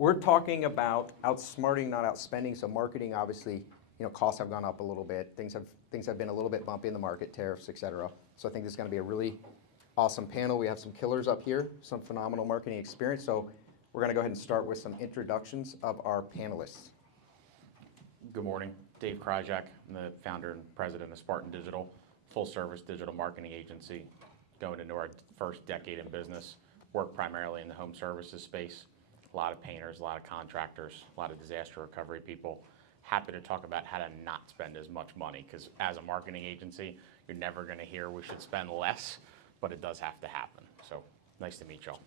we're talking about outsmarting, not outspending. So marketing, obviously, costs have gone up a little bit. Things have been a little bit bumpy in the market, tariffs, et cetera. So I think this is going to be a really awesome panel. We have some killers up here, some phenomenal marketing experience. So we're going to go ahead and start with some introductions of our panelists. Good morning. Dave Kryjak. I'm the founder and president of Spartan Digital, full-service digital marketing agency, going into our first decade in business. Work primarily in the home services space. A lot of painters, a lot of contractors, a lot of disaster recovery people. Happy to talk about how to not spend as much money, because as a marketing agency, you're never going to hear we should spend less, but it does have to happen. So nice to meet y'all.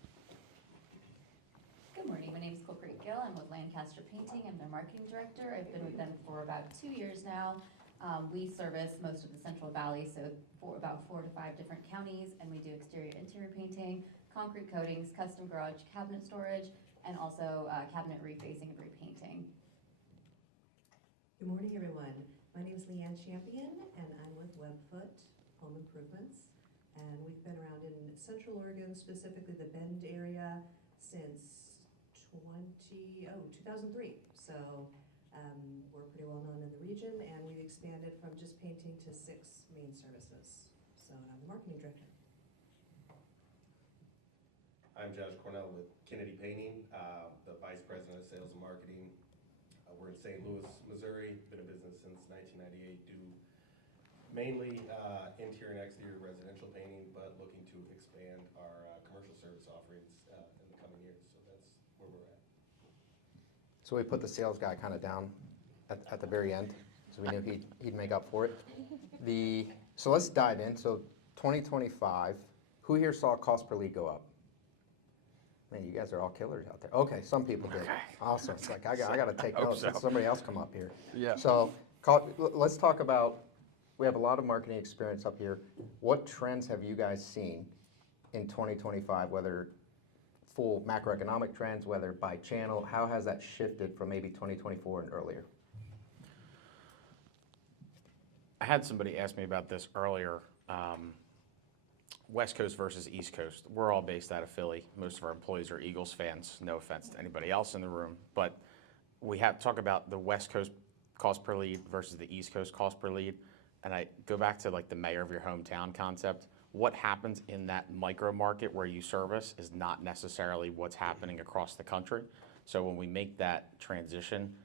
Good morning. My name is Colbert Gill. I'm with Lancaster Painting. I'm their marketing director. I've been with them for about 2 years now. We service most of the Central Valley, so for about 4 to 5 different counties, and we do exterior interior painting, concrete coatings, custom garage cabinet storage, and also cabinet refacing and repainting. Good morning, everyone. My name is Leanne Champion, and I'm with Webfoot Home Improvements. And we've been around in Central Oregon, specifically the Bend area, since 2003. So we're pretty well known in the region, and we've expanded from just painting to 6 main services. So I'm the marketing director. I'm Josh Cornell with Kennedy Painting, the Vice President of Sales and Marketing. We're in St. Louis, Missouri. Been in business since 1998. Do mainly interior and exterior residential painting, but looking to expand our commercial service offerings in the coming years. So that's where we're at. So we put the sales guy kind of down at the very end, so we knew he'd make up for it. So let's dive in. So 2025, who here saw cost per lead go up? Man, you guys are all killers out there. Okay, some people did. Okay. Awesome. It's like I got to take notes. so. Let somebody else come up here. Yeah. So let's talk about. We have a lot of marketing experience up here. What trends have you guys seen in 2025? Whether full macroeconomic trends, whether by channel, how has that shifted from maybe 2024 and earlier? I had somebody ask me about this earlier. West Coast versus East Coast. We're all based out of Philly. Most of our employees are Eagles fans. No offense to anybody else in the room, but we have to talk about the West Coast cost per lead versus the East Coast cost per lead. And I go back to like the mayor of your hometown concept. What happens in that micro market where you service is not necessarily what's happening across the country. So when we make that transition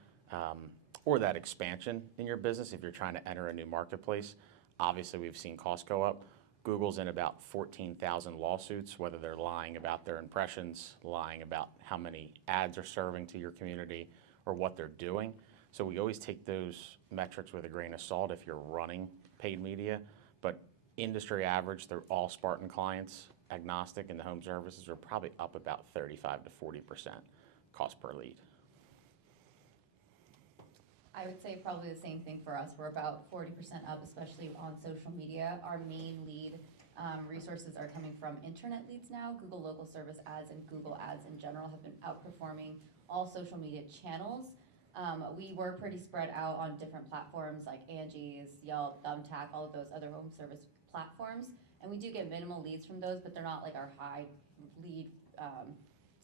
or that expansion in your business, if you're trying to enter a new marketplace, obviously we've seen costs go up. Google's in about 14,000 lawsuits, whether they're lying about their impressions, lying about how many ads are serving to your community, or what they're doing. So we always take those metrics with a grain of salt if you're running paid media. But industry average, they're all Spartan clients, agnostic in the home services, are probably up about 35 to 40% cost per lead. I would say probably the same thing for us. We're about 40% up, especially on social media. Our main lead resources are coming from internet leads now. Google local service ads and Google ads in general have been outperforming all social media channels. We were pretty spread out on different platforms like Angie's, Yelp, Thumbtack, all of those other home service platforms. And we do get minimal leads from those, but they're not like our high lead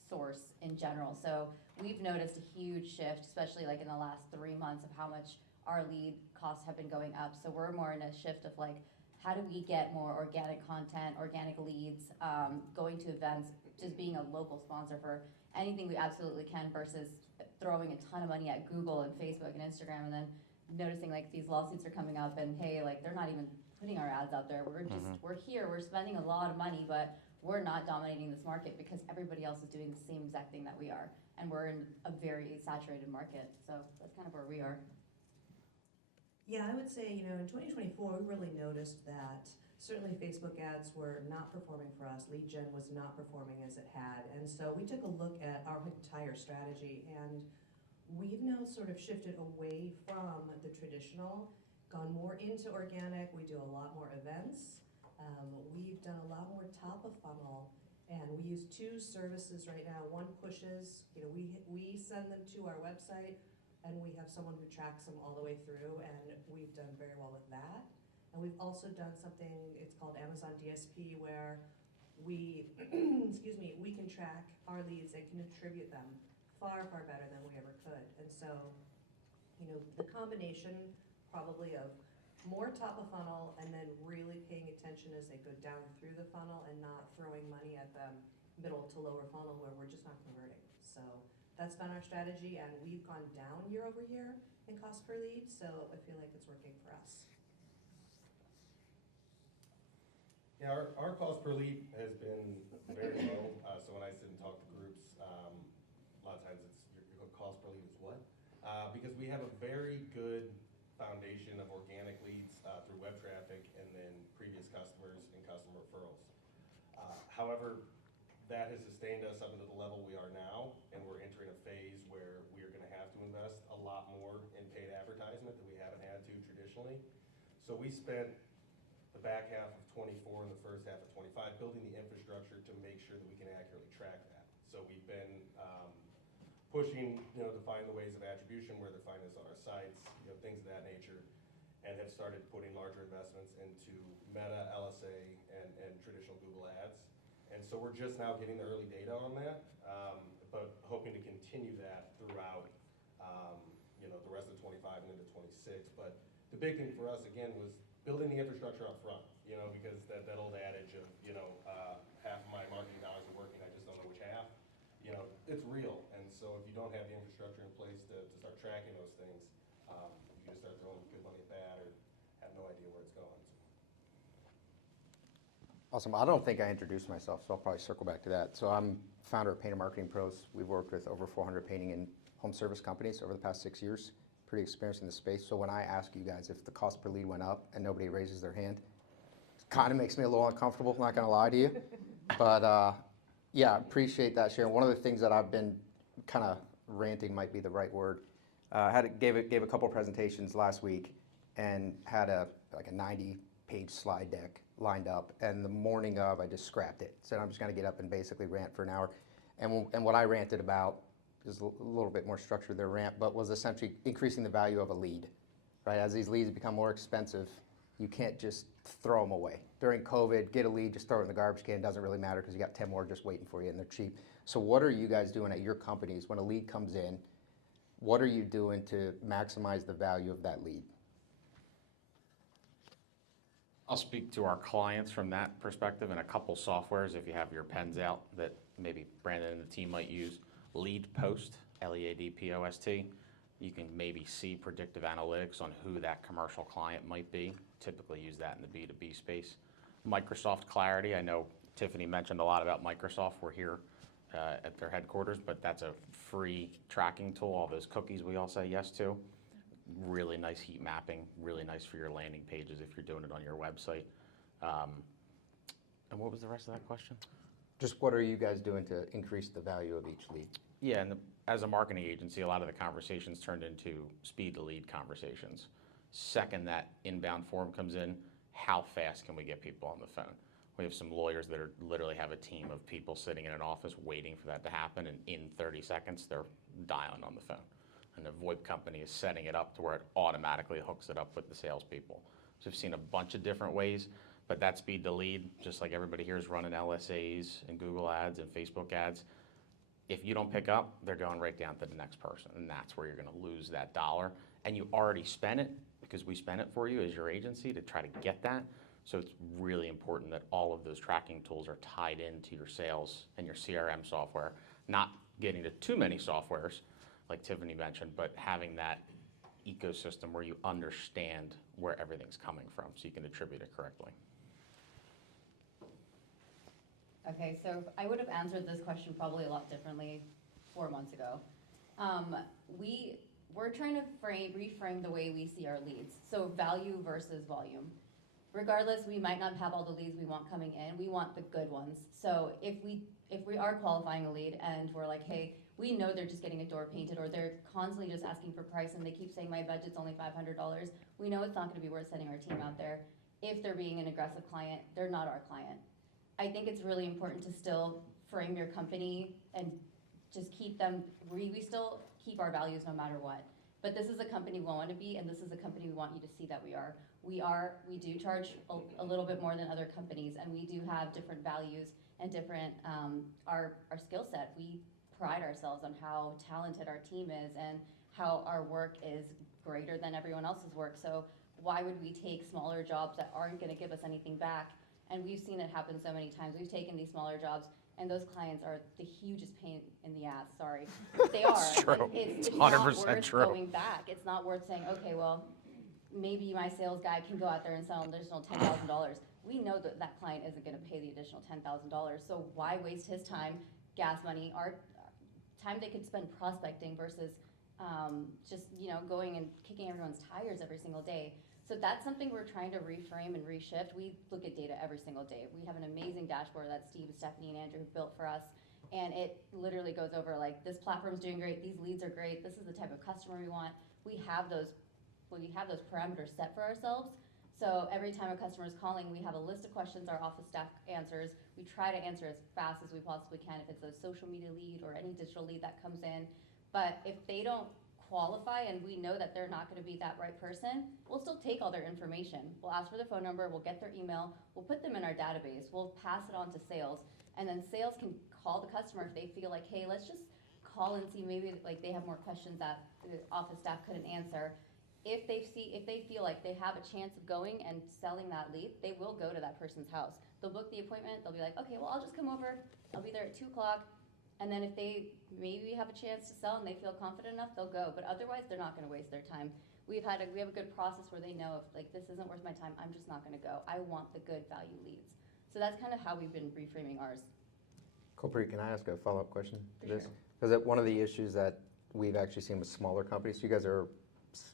source in general. So we've noticed a huge shift, especially like in the last 3 months, of how much our lead costs have been going up. So we're more in a shift of like, how do we get more organic content, organic leads, going to events, just being a local sponsor for anything we absolutely can versus throwing a ton of money at Google and Facebook and Instagram and then noticing like these lawsuits are coming up and hey, like they're not even putting our ads out there. We're just, we're here, we're spending a lot of money, but we're not dominating this market because everybody else is doing the same exact thing that we are. And we're in a very saturated market. So that's kind of where we are. Yeah, I would say, in 2024, we really noticed that certainly Facebook ads were not performing for us. Lead gen was not performing as it had. And so we took a look at our entire strategy, and we've now sort of shifted away from the traditional, gone more into organic. We do a lot more events. We've done a lot more top of funnel, and we use 2 services right now. One pushes, we send them to our website, and we have someone who tracks them all the way through, and we've done very well with that. And we've also done something, it's called Amazon DSP, where we, we can track our leads and can attribute them far, far better than we ever could. And so, you know, the combination probably of more top of funnel and then really paying attention as they go down through the funnel and not throwing money at the middle to lower funnel where we're just not converting. So that's been our strategy, and we've gone down year over year in cost per lead, so I feel like it's working for us. Yeah, our cost per lead has been very low. So when I sit and talk to groups, a lot of times it's your cost per lead is what? Because we have a very good foundation of organic leads through web traffic and then previous customers and customer referrals. However, that has sustained us up into the level we are now, and we're entering a phase where we are going to have to invest a lot more in paid advertisement that we haven't had to traditionally. So we spent the back half of 24 and the first half of 25 building the infrastructure to make sure that we can accurately track that. So we've been pushing, to find the ways of attribution, where they're finding us on our sites, things of that nature, and have started putting larger investments into Meta, LSA, and traditional Google Ads. And so we're just now getting the early data on that, but hoping to continue that throughout, the rest of 25 and into 26. But the big thing for us, again, was building the infrastructure up front, because that old adage of, half of my marketing dollars are working, I just don't know which half, it's real. And so if you don't have the infrastructure in place to start tracking those things, you can just start throwing good money at bad or have no idea where it's going. Awesome. I don't think I introduced myself, so I'll probably circle back to that. So I'm founder of Painter Marketing Pros. We've worked with over 400 painting and home service companies over the past 6 years. Pretty experienced in the space. So when I ask you guys if the cost per lead went up and nobody raises their hand, it kind of makes me a little uncomfortable, not going to lie to you. But yeah, appreciate that, Sharon. One of the things that I've been kind of ranting might be the right word. Gave a couple presentations last week and had a 90-page slide deck lined up, and the morning of I just scrapped it. Said I'm just going to get up and basically rant for an hour. And what I ranted about is a little bit more structured to their rant, but was essentially increasing the value of a lead. Right? As these leads become more expensive, you can't just throw them away. During COVID, get a lead, just throw it in the garbage can. Doesn't really matter because you got 10 more just waiting for you, and they're cheap. So what are you guys doing at your companies when a lead comes in? What are you doing to maximize the value of that lead? I'll speak to our clients from that perspective and a couple softwares, if you have your pens out, that maybe Brandon and the team might use. Lead Post, LEADPOST. You can maybe see predictive analytics on who that commercial client might be. Typically use that in the B2B space. Microsoft Clarity, I know Tiffany mentioned a lot about Microsoft. We're here at their headquarters, but that's a free tracking tool, all those cookies we all say yes to. Really nice heat mapping, really nice for your landing pages if you're doing it on your website. And what was the rest of that question? Just what are you guys doing to increase the value of each lead? Yeah, and as a marketing agency, a lot of the conversations turned into speed to lead conversations. Second that inbound form comes in, how fast can we get people on the phone? We have some lawyers that literally have a team of people sitting in an office waiting for that to happen, and in 30 seconds, they're dialing on the phone. And the VoIP company is setting it up to where it automatically hooks it up with the salespeople. So we've seen a bunch of different ways, but that speed to lead, just like everybody here is running LSAs and Google ads and Facebook ads. If you don't pick up, they're going right down to the next person, and that's where you're going to lose that dollar. And you already spent it because we spent it for you as your agency to try to get that. So it's really important that all of those tracking tools are tied into your sales and your CRM software, not getting to too many softwares, like Tiffany mentioned, but having that ecosystem where you understand where everything's coming from so you can attribute it correctly. Okay, so I would have answered this question probably a lot differently 4 months ago. We're trying to reframe the way we see our leads. So value versus volume. Regardless, we might not have all the leads we want coming in. We want the good ones. So if we are qualifying a lead and we're like, hey, we know they're just getting a door painted, or they're constantly just asking for price and they keep saying my budget's only $500, we know it's not going to be worth sending our team out there. If they're being an aggressive client, they're not our client. I think it's really important to still frame your company and just keep them, we still keep our values no matter what. But this is a company we want to be, and this is a company we want you to see that we are. We do charge a little bit more than other companies, and we do have different values and different, our skill set. We pride ourselves on how talented our team is and how our work is greater than everyone else's work. So why would we take smaller jobs that aren't gonna give us anything back? And we've seen it happen so many times. We've taken these smaller jobs, and those clients are the hugest pain in the ass, sorry. They are. It's true. Like, it's It's not 100% worth true. going back. It's not worth saying, okay, well, maybe my sales guy can go out there and sell an additional $10,000. We know that that client isn't gonna pay the additional $10,000, so why waste his time, gas money, our time they could spend prospecting versus just, going and kicking everyone's tires every single day. So that's something we're trying to reframe and reshift. We look at data every single day. We have an amazing dashboard that Steve, Stephanie, and Andrew have built for us. And it literally goes over like, this platform's doing great, these leads are great, this is the type of customer we want. We have those parameters set for ourselves. So every time a customer is calling, we have a list of questions our office staff answers. We try to answer as fast as we possibly can if it's a social media lead or any digital lead that comes in. But if they don't qualify and we know that they're not gonna be that right person, we'll still take all their information. We'll ask for their phone number, we'll get their email, we'll put them in our database, we'll pass it on to sales, and then sales can call the customer if they feel like, hey, let's just call and see maybe like they have more questions that the office staff couldn't answer. If they feel like they have a chance of going and selling that lead, they will go to that person's house. They'll book the appointment, they'll be like, okay, well, I'll just come over, I'll be there at 2 o'clock. And then if they maybe have a chance to sell and they feel confident enough, they'll go. But otherwise, they're not gonna waste their time. We have a good process where they know if like this isn't worth my time, I'm just not gonna go. I want the good value leads. So that's kind of how we've been reframing ours. Colpri, can I ask a follow-up question to For this? sure. Because one of the issues that we've actually seen with smaller companies, you guys are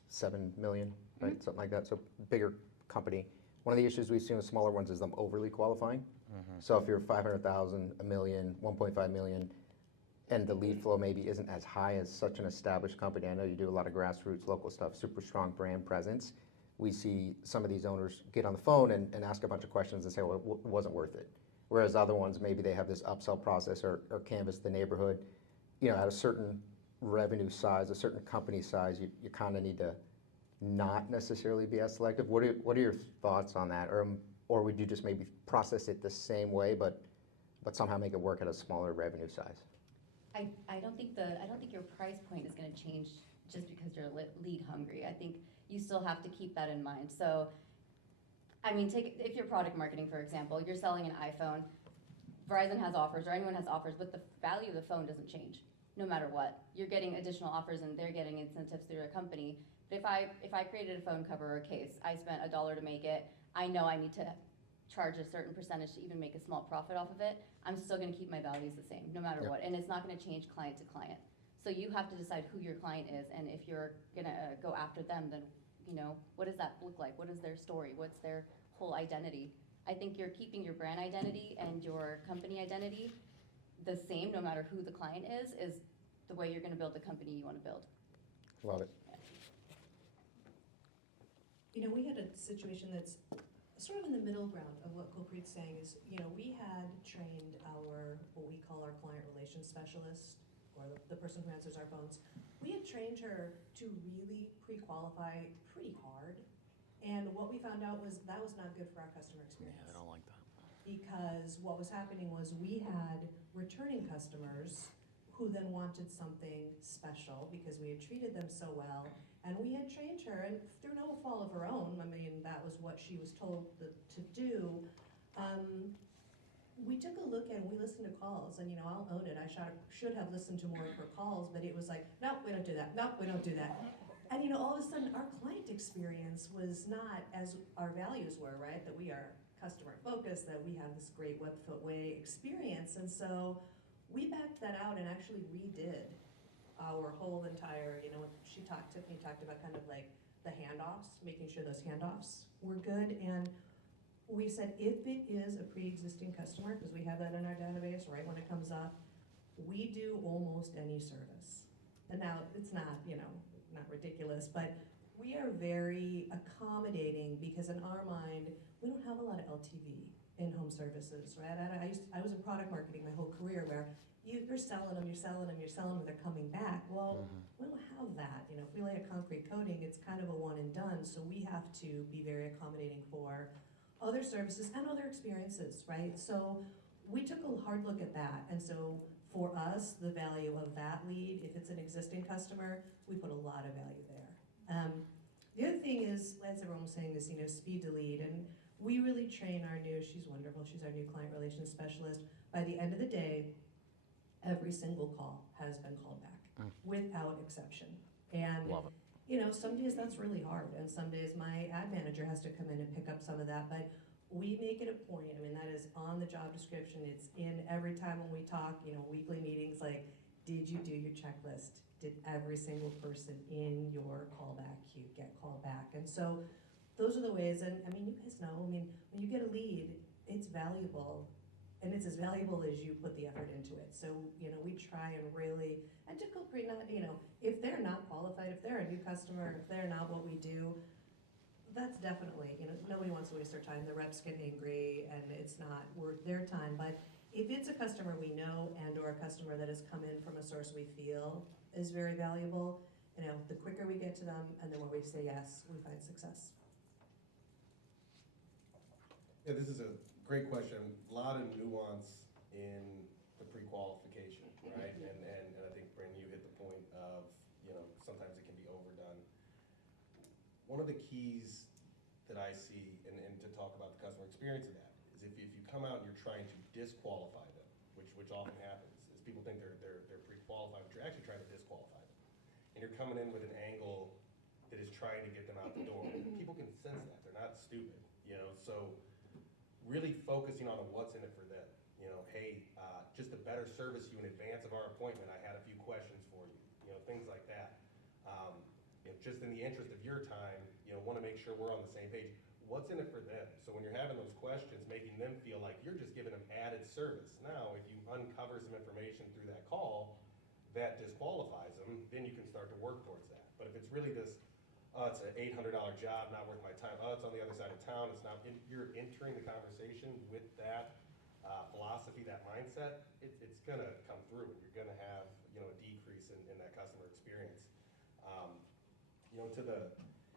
7 million, right? Mm-hmm. Something like that, so bigger company. One of the issues we've seen with smaller ones is them overly qualifying. So if you're 500,000, a million, 1.5 million, and the lead flow maybe isn't as high as such an established company, I know you do a lot of grassroots local stuff, super strong brand presence. We see some of these owners get on the phone and ask a bunch of questions and say, well, it wasn't worth it. Whereas other ones, maybe they have this upsell process or canvas the neighborhood. At a certain revenue size, a certain company size, you kind of need to not necessarily be as selective. What are your thoughts on that? Or would you just maybe process it the same way, but somehow make it work at a smaller revenue size? I don't think your price point is gonna change just because you're lead hungry. I think you still have to keep that in mind. So, I mean, if you're product marketing, for example, you're selling an iPhone, Verizon has offers or anyone has offers, but the value of the phone doesn't change no matter what. You're getting additional offers and they're getting incentives through their company. But if I created a phone cover or a case, I spent $1 to make it, I know I need to charge a certain percentage to even make a small profit off of it, I'm still gonna keep my values the same, no matter Yep. what, and it's not gonna change client to client. So you have to decide who your client is, and if you're gonna go after them, then, what does that look like? What is their story? What's their whole identity? I think you're keeping your brand identity and your company identity the same, no matter who the client is the way you're gonna build the company you wanna build. Love it. We had a situation that's sort of in the middle ground of what Colpreet's saying is, we had trained what we call our client relations specialist, or the person who answers our phones. We had trained her to really pre-qualify pretty hard. And what we found out was that was not good for our customer experience. Yeah, I don't like that. Because what was happening was we had returning customers who then wanted something special because we had treated them so well. And we had trained her, and through no fault of her own, I mean, that was what she was told to do. We took a look and we listened to calls, and I'll own it. I should have listened to more of her calls, but it was like, nope, we don't do that. Nope, we don't do that. And all of a sudden, our client experience was not as our values were, right? That we are customer focused, that we have this great webfoot way experience, and so we backed that out and actually redid our whole entire, Tiffany talked about kind of like the handoffs, making sure those handoffs were good. And we said, if it is a pre-existing customer, because we have that in our database, right when it comes up, we do almost any service. And now it's not, not ridiculous, but we are very accommodating because in our mind, we don't have a lot of LTV in home services, right? I was in product marketing my whole career where you're selling them, they're coming back. Well, we don't have that. If we lay a concrete coating, it's kind of a one and done. So we have to be very accommodating for other services and other experiences, right? So we took a hard look at that. And so For us, the value of that lead, if it's an existing customer, we put a lot of value there. The other thing is, as everyone was saying, this, speed to lead, and we really train our new, she's wonderful, she's our new client relations specialist. By the end of the day, every single call has been called back, without exception. And Love it. some days that's really hard, and some days my ad manager has to come in and pick up some of that, but we make it a point, that is on the job description, it's in every time when we talk, weekly meetings, like, did you do your checklist? Did every single person in your callback queue get called back? And so those are the ways, and you guys know, when you get a lead, it's valuable, and it's as valuable as you put the effort into it. So, we try and really, and typically not, if they're not qualified, if they're a new customer, if they're not what we do, that's definitely, nobody wants to waste their time. The reps get angry and it's not worth their time. But if it's a customer we know and or a customer that has come in from a source we feel is very valuable, the quicker we get to them and the more we say yes, we find success. Yeah, this is a great question. A lot of nuance in the pre-qualification, right? And I think, Brandon, you hit the point of, sometimes it can be overdone. One of the keys that I see, and to talk about the customer experience of that, is if you come out and you're trying to disqualify them, which often happens, is people think they're pre-qualified, but you're actually trying to disqualify them. And you're coming in with an angle that is trying to get them out the door. People can sense that. They're not stupid, so really focusing on what's in it for them. Hey, just a better service you in advance of our appointment. I had a few questions for you, things like that. Just in the interest of your time, want to make sure we're on the same page. What's in it for them? So when you're having those questions, making them feel like you're just giving them added service. Now, if you uncover some information through that call that disqualifies them, then you can start to work towards that. But if it's really this, it's an $800 job, not worth my time. It's on the other side of town. It's not. You're entering the conversation with that philosophy, that mindset. It's gonna come through. You're gonna have a decrease in that customer experience. To the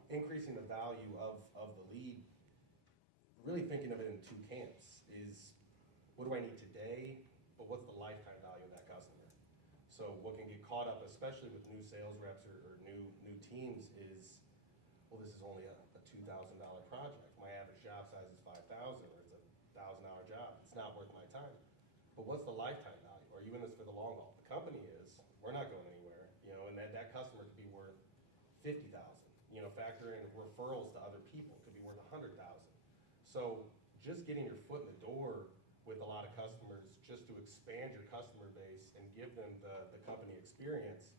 increasing the value of the lead, really thinking of it in two camps is, what do I need today, but what's the lifetime value of that customer? So what can get caught up, especially with new sales reps or new teams, is, well, this is only a $2,000 project. My average job size is $5,000, or it's a $1,000 job. It's not worth my time. But what's the lifetime value? Are you in this for the long haul? The company is. We're not going anywhere. And that customer could be worth $50,000. Factor in referrals to other people, could be worth $100,000. So just getting your foot in the door with a lot of customers, just to expand your customer base and give them the company experience,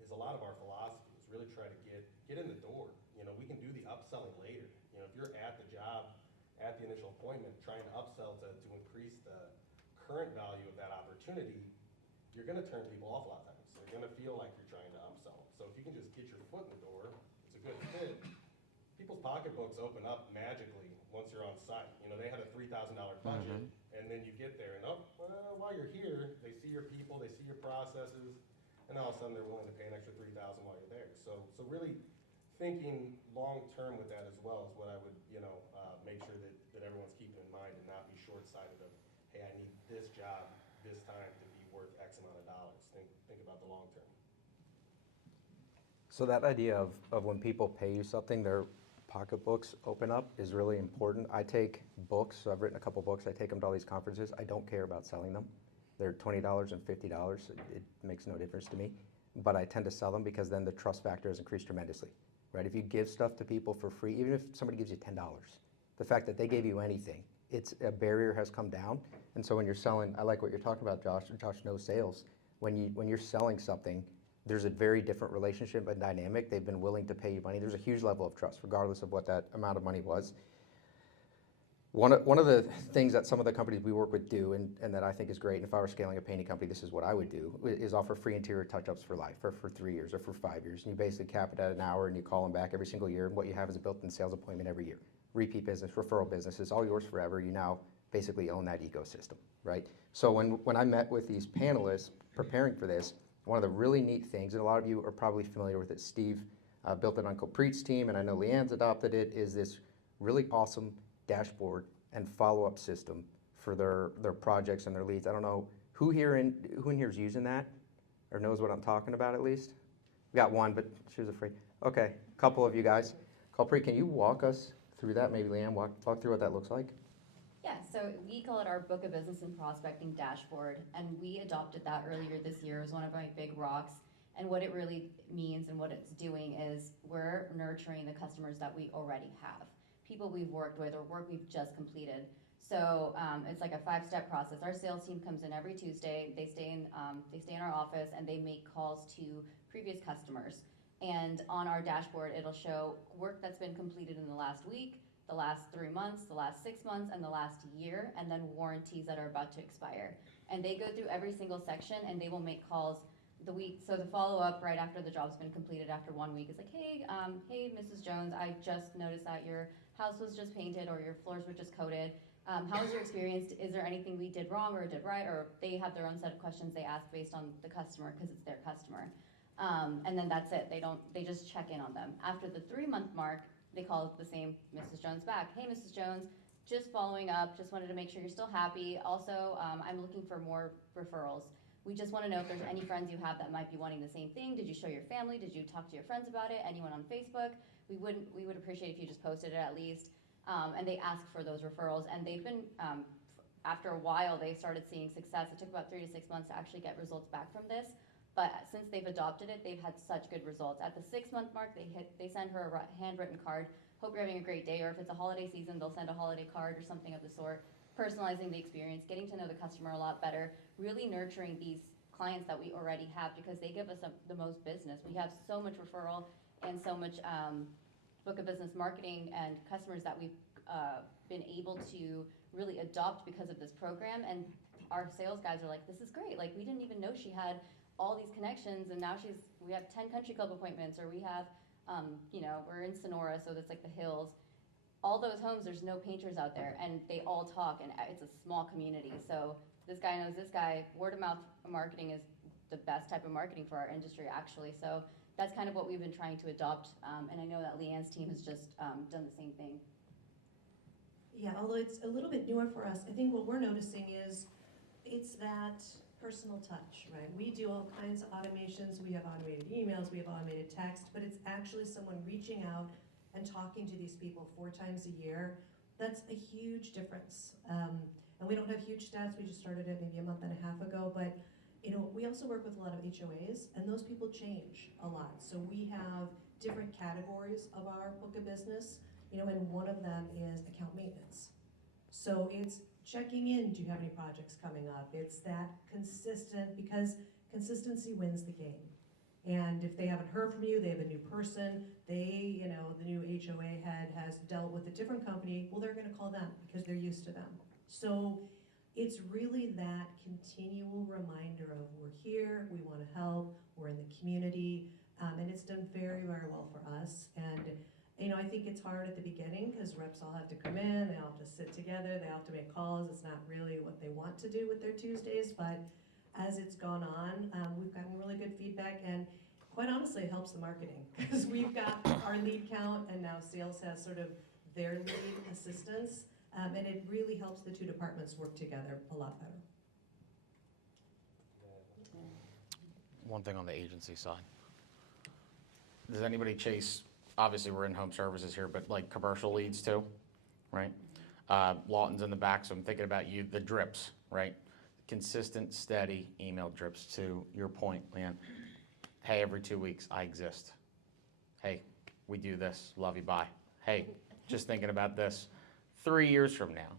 is a lot of our philosophy. Is really try to get in the door. We can do the upselling later. If you're at the job, at the initial appointment, trying to upsell to increase the current value of that opportunity, you're going to turn people off a lot of times. They're going to feel like you're trying to upsell. So if you can just get your foot in the door, it's a good fit. People's pocketbooks open up magically once you're on site. They had a $3,000 budget, and then you get there, and while you're here, they see your people, they see your processes, and all of a sudden they're willing to pay an extra $3,000 while you're there. So really thinking long-term with that as well is what I would, make sure that everyone's keeping in mind, and not be short-sighted of, hey, I need this job this time to be worth X amount of dollars. Think about the long term. So that idea of when people pay you something, their pocketbooks open up is really important. I take books, so I've written a couple books, I take them to all these conferences. I don't care about selling them. They're $20 and $50. It makes no difference to me. But I tend to sell them because then the trust factor has increased tremendously, right? If you give stuff to people for free, even if somebody gives you $10, the fact that they gave you anything, it's a barrier has come down. And so when you're selling, I like what you're talking about, Josh. Josh knows sales. When you're selling something, there's a very different relationship and dynamic. They've been willing to pay you money. There's a huge level of trust, regardless of what that amount of money was. One of the things that some of the companies we work with do, and that I think is great, and if I were scaling a painting company, this is what I would do, is offer free interior touch-ups for life, or for 3 years, or for 5 years. And you basically cap it at an hour, and you call them back every single year, and what you have is a built-in sales appointment every year. Repeat business, referral business, it's all yours forever. You now basically own that ecosystem, right? So when I met with these panelists preparing for this, one of the really neat things, and a lot of you are probably familiar with it, Steve built it on Copreet's team, and I know Leanne's adopted it, is this really awesome dashboard and follow-up system for their projects and their leads. I don't know Who in here is using that, or knows what I'm talking about at least? We got one, but she was afraid. Okay, a couple of you guys. Culprit, can you walk us through that? Maybe Leanne, talk through what that looks like. Yeah, so we call it our Book of Business and Prospecting Dashboard, and we adopted that earlier this year. It was one of my big rocks. And what it really means and what it's doing is we're nurturing the customers that we already have, people we've worked with or work we've just completed. So it's like a 5-step process. Our sales team comes in every Tuesday. They stay in our office and they make calls to previous customers. And on our dashboard, it'll show work that's been completed in the last week, the last 3 months, the last 6 months, and the last year, and then warranties that are about to expire. And they go through every single section and they will make calls the week. So the follow-up right after the job's been completed after 1 week is like, hey, Mrs. Jones, I just noticed that your house was just painted or your floors were just coated. How was your experience? Is there anything we did wrong or did right? Or they have their own set of questions they ask based on the customer because it's their customer. And then that's it. They just check in on them. After the 3-month mark, they call the same Mrs. Jones back. Hey, Mrs. Jones, just following up. Just wanted to make sure you're still happy. Also, I'm looking for more referrals. We just want to know if there's any friends you have that might be wanting the same thing. Did you show your family? Did you talk to your friends about it? Anyone on Facebook? We would appreciate if you just posted it at least. And they ask for those referrals, and they've been, after a while, they started seeing success. It took about 3 to 6 months to actually get results back from this, but since they've adopted it, they've had such good results. At the 6-month mark, they send her a handwritten card, hope you're having a great day, or if it's a holiday season, they'll send a holiday card or something of the sort, personalizing the experience, getting to know the customer a lot better, really nurturing these clients that we already have because they give us the most business. We have so much referral and so much book of business marketing and customers that we've been able to really adopt because of this program. And our sales guys are like, this is great. Like, we didn't even know she had all these connections, and now we have 10 country club appointments, or we have, we're in Sonora, so that's like the hills. All those homes, there's no painters out there, and they all talk, and it's a small community. So this guy knows this guy. Word of mouth marketing is the best type of marketing for our industry, actually. So that's kind of what we've been trying to adopt, and I know that Leanne's team has just done the same thing. Yeah, although it's a little bit newer for us, I think what we're noticing is it's that personal touch, right? We do all kinds of automations. We have automated emails, we have automated text, but it's actually someone reaching out and talking to these people 4 times a year. That's a huge difference. And we don't have huge stats. We just started it maybe a month and a half ago, but we also work with a lot of HOAs, and those people change a lot. So we have different categories of our book of business, and one of them is account maintenance. So it's checking in, do you have any projects coming up? It's that consistent, because consistency wins the game. And if they haven't heard from you, they have a new person, the new HOA head has dealt with a different company, well, they're gonna call them because they're used to them. So it's really that continual reminder of we're here, we wanna help, we're in the community, and it's done very, very well for us. And I think it's hard at the beginning because reps all have to come in, they all have to sit together, they all have to make calls. It's not really what they want to do with their Tuesdays, but as it's gone on, we've gotten really good feedback, and quite honestly, it helps the marketing because we've got our lead count, and now sales has sort of their lead assistance, and it really helps the 2 departments work together a lot better. One thing on the agency side. Does anybody chase, obviously we're in home services here, but like commercial leads too, right? Lawton's in the back, so I'm thinking about you, the drips, right? Consistent, steady email drips to your point, Leanne. Hey, every 2 weeks, I exist. Hey, we do this, love you, bye. Hey, just thinking about this. 3 years from now,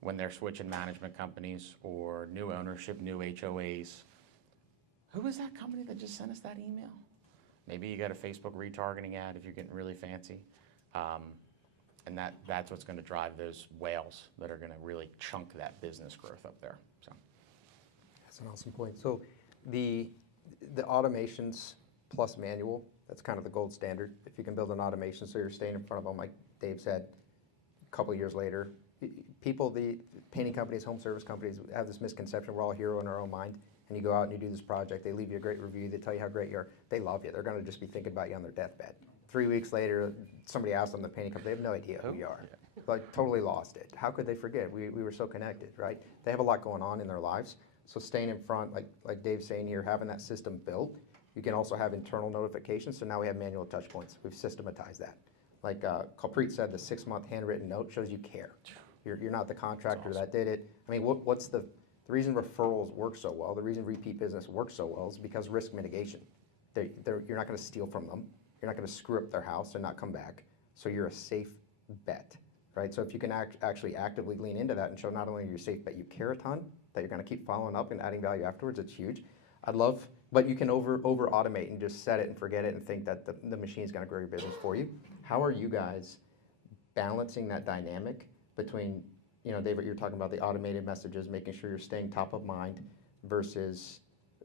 when they're switching management companies or new ownership, new HOAs, who is that company that just sent us that email? Maybe you got a Facebook retargeting ad if you're getting really fancy. And that's what's gonna drive those whales that are gonna really chunk that business growth up there, so. That's an awesome point. So the automations plus manual, that's kind of the gold standard. If you can build an automation so you're staying in front of them, like Dave said, a couple of years later, people, the painting companies, home service companies have this misconception we're all hero in our own mind. And you go out and you do this project, they leave you a great review, they tell you how great you are, they love you. They're gonna just be thinking about you on their deathbed. 3 weeks later, somebody asks them, the painting company, they have no idea who you are. Like, totally lost it. How could they forget? We were so connected, right? They have a lot going on in their lives, So staying in front, like Dave's saying here, having that system built, you can also have internal notifications. So now we have manual touch points. We've systematized that. Like Kalpreet said, the 6-month handwritten note shows you care. You're not the contractor that did it. I mean, what's the reason referrals work so well, the reason repeat business works so well is because risk mitigation. You're not going to steal from them. You're not going to screw up their house and not come back. So you're a safe bet, right? So if you can actually actively lean into that and show not only you're safe, but you care a ton, that you're going to keep following up and adding value afterwards, it's huge. But you can over automate and just set it and forget it and think that the machine's going to grow your business for you. How are you guys balancing that dynamic between, you know, David, you're talking about the automated messages, making sure you're staying top of mind versus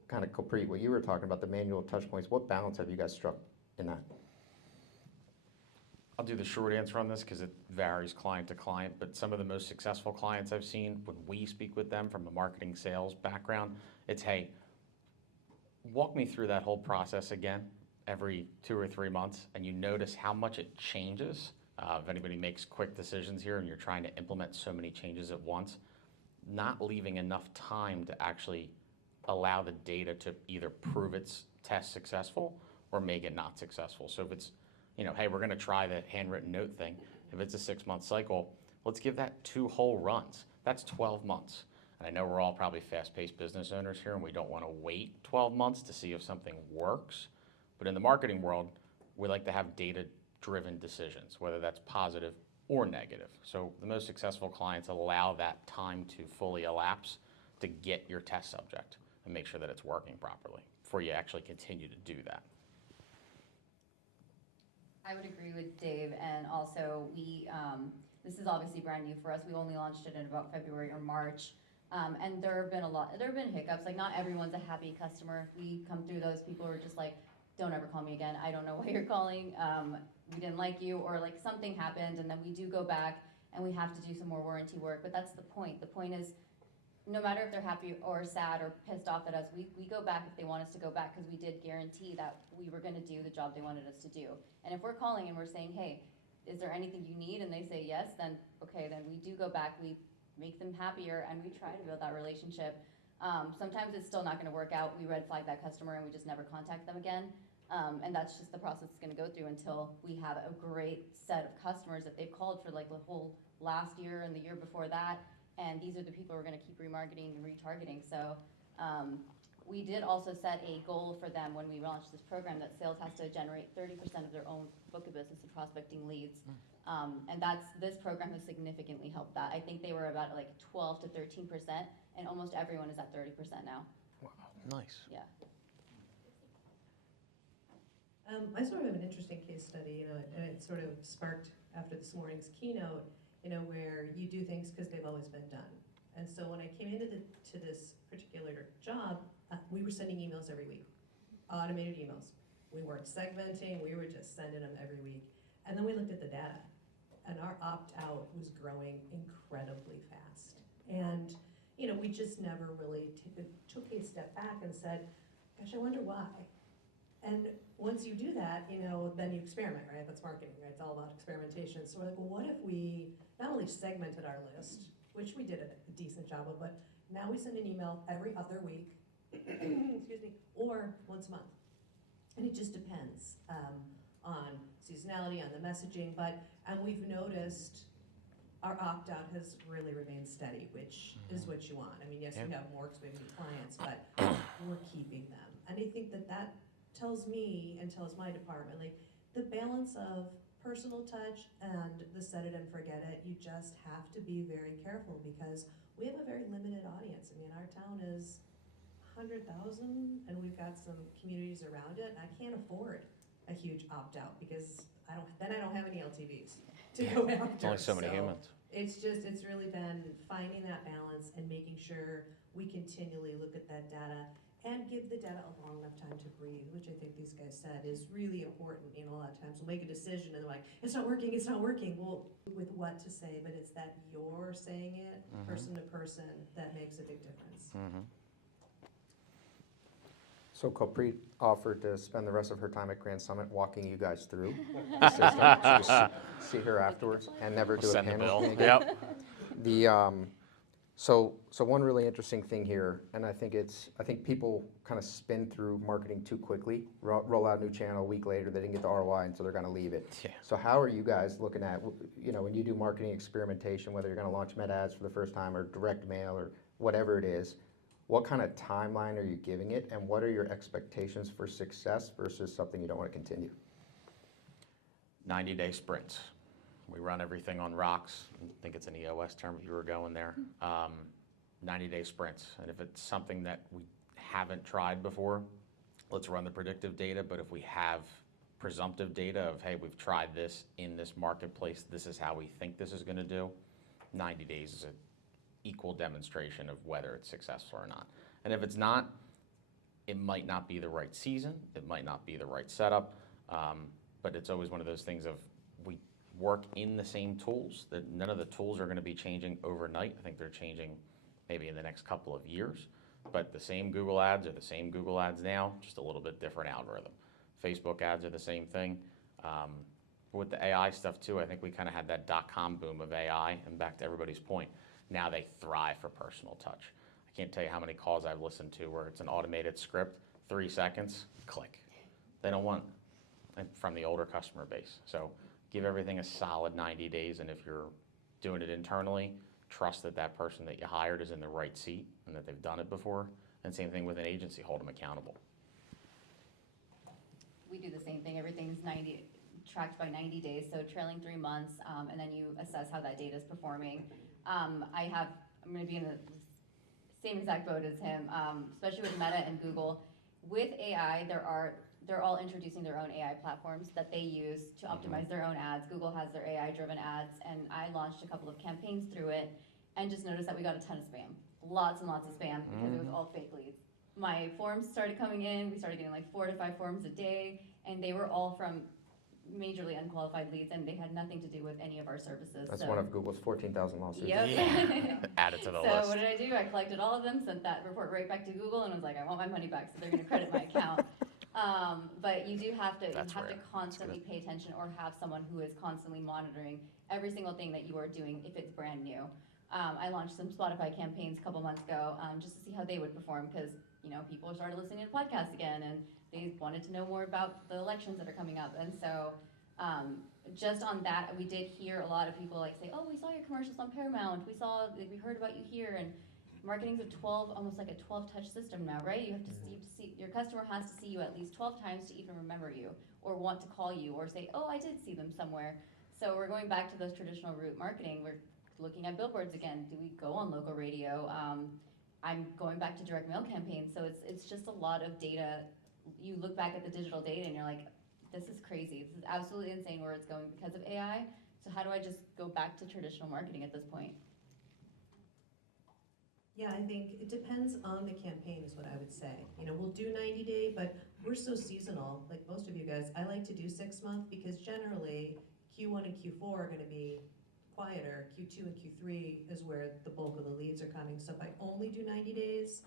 kind of Kalpreet, what you were talking about, the manual touch points. What balance have you guys struck in that? I'll do the short answer on this because it varies client to client, but some of the most successful clients I've seen, when we speak with them from a marketing sales background, it's, hey, walk me through that whole process again every 2 or 3 months, and you notice how much it changes. If anybody makes quick decisions here and you're trying to implement so many changes at once, not leaving enough time to actually allow the data to either prove its test successful or make it not successful. So if it's, you know, hey, we're going to try the handwritten note thing. If it's a 6-month cycle, let's give that 2 whole runs. That's 12 months. And I know we're all probably fast-paced business owners here and we don't want to wait 12 months to see if something works. But in the marketing world, we like to have data-driven decisions, whether that's positive or negative. So the most successful clients allow that time to fully elapse to get your test subject and make sure that it's working properly before you actually continue to do that. I would agree with Dave, and also this is obviously brand new for us. We only launched it in about February or March, and there have been hiccups. Like, not everyone's a happy customer. We come through those people who are just like, don't ever call me again. I don't know why you're calling. We didn't like you, or like something happened, and then we do go back and we have to do some more warranty work. But that's the point. The point is, no matter if they're happy or sad or pissed off at us, we go back if they want us to go back, because we did guarantee that we were going to do the job they wanted us to do. And if we're calling and we're saying, hey, is there anything you need? And they say yes, then okay, then we do go back, we make them happier, and we try to build that relationship. Sometimes it's still not going to work out. We red flag that customer and we just never contact them again. And that's just the process it's going to go through until we have a great set of customers that they've called for like the whole last year and the year before that. And these are the people we're going to keep remarketing and retargeting. So we did also set a goal for them when we launched this program that sales has to generate 30% of their own book of business and prospecting leads. And this program has significantly helped that. I think they were about like 12 to 13%, and almost everyone is at 30% now. Wow, nice. Yeah. I sort of have an interesting case study, and it sort of sparked after this morning's keynote, where you do things because they've always been done. And so when I came into this particular job, we were sending emails every week, automated emails. We weren't segmenting, we were just sending them every week. And then we looked at the data, and our opt-out was growing incredibly fast. And we just never really took a step back and said, gosh, I wonder why. And once you do that, then you experiment, right? That's marketing, right? It's all about experimentation. So we're like, well, what if we not only segmented our list, which we did a decent job of, but now we send an email every other week, excuse me, or once a month. And it just depends on seasonality, on the messaging, and we've noticed our opt-out has really remained steady, which is what you want. I mean, yes, we have more because we have new clients, but we're keeping them. And I think that tells me and tells my department, like, the balance of personal touch and the set it and forget it, you just have to be very careful because we have a very limited audience. I mean, our town is 100,000 and we've got some communities around it, and I can't afford a huge opt-out because I don't have any LTVs to go after. It's only so many humans. It's really been finding that balance and making sure we continually look at that data and give the data a long enough time to breathe, which I think these guys said is really important. A lot of times we'll make a decision and they're like, it's not working. Well, with what to say, but it's that you're saying it person to person that makes a big difference. So Kalpreet offered to spend the rest of her time at Grand Summit walking you guys through the system. So just see her afterwards and never do a Send the panel bill. thing again. Yep. So one really interesting thing here, and I think people kind of spin through marketing too quickly, roll out a new channel a week later, they didn't get the ROI, and so they're gonna leave it. Yeah. So how are you guys looking at, when you do marketing experimentation, whether you're gonna launch meta ads for the first time or direct mail or whatever it is, what kind of timeline are you giving it, and what are your expectations for success versus something you don't wanna continue? 90-day sprints. We run everything on rocks. I think it's an EOS term if you were going there. 90-day sprints. And if it's something that we haven't tried before, let's run the predictive data. But if we have presumptive data of, hey, we've tried this in this marketplace, this is how we think this is going to do, 90 days is an equal demonstration of whether it's successful or not. And if it's not, it might not be the right season. It might not be the right setup. But it's always one of those things of, we work in the same tools, that none of the tools are going to be changing overnight. I think they're changing maybe in the next couple of years, but the same Google ads are the same Google ads now, just a little bit different algorithm. Facebook ads are the same thing. With the AI stuff too, I think we kind of had that .com boom of AI, and back to everybody's point, now they thrive for personal touch. I can't tell you how many calls I've listened to where it's an automated script, 3 seconds, click. They don't want it from the older customer base. So give everything a solid 90 days, and if you're doing it internally, trust that that person that you hired is in the right seat and that they've done it before. And same thing with an agency, hold them accountable. We do the same thing. Everything's tracked by 90 days, so trailing 3 months, and then you assess how that data is performing. I'm going to be in the same exact boat as him, especially with Meta and Google. With AI, they're all introducing their own AI platforms that they use to optimize their own ads. Google has their AI-driven ads, and I launched a couple of campaigns through it and just noticed that we got a ton of spam. Lots and lots of spam because it was all fake leads. My forms started coming in. We started getting like 4 to 5 forms a day, and they were all from majorly unqualified leads, and they had nothing to do with any of our services. That's one of Google's 14,000 lawsuits. Yep. Yeah. Add it to the So list. what did I do? I collected all of them, sent that report right back to Google, and was like, I want my money back, so they're going to credit my account. But you do have to That's rare. constantly pay attention, or have someone who is constantly monitoring every single thing that you are doing if it's brand new. I launched some Spotify campaigns a couple months ago, just to see how they would perform, because people started listening to podcasts again, and they wanted to know more about the elections that are coming up. And so just on that, we did hear a lot of people say, oh, we saw your commercials on Paramount, we heard about you here. And marketing's almost like a 12-touch system now, right? You have to see, your customer has to see you at least 12 times to even remember you, or want to call you, or say, oh, I did see them somewhere. So we're going back to those traditional route marketing. We're looking at billboards again. Do we go on local radio? I'm going back to direct mail campaigns. So it's just a lot of data. You look back at the digital data and you're like, this is crazy. This is absolutely insane where it's going because of AI. So how do I just go back to traditional marketing at this point? Yeah, I think it depends on the campaign is what I would say. We'll do 90 day, but we're so seasonal, like most of you guys. I like to do 6 month because generally Q1 and Q4 are going to be quieter. Q2 and Q3 is where the bulk of the leads are coming. So if I only do 90 days,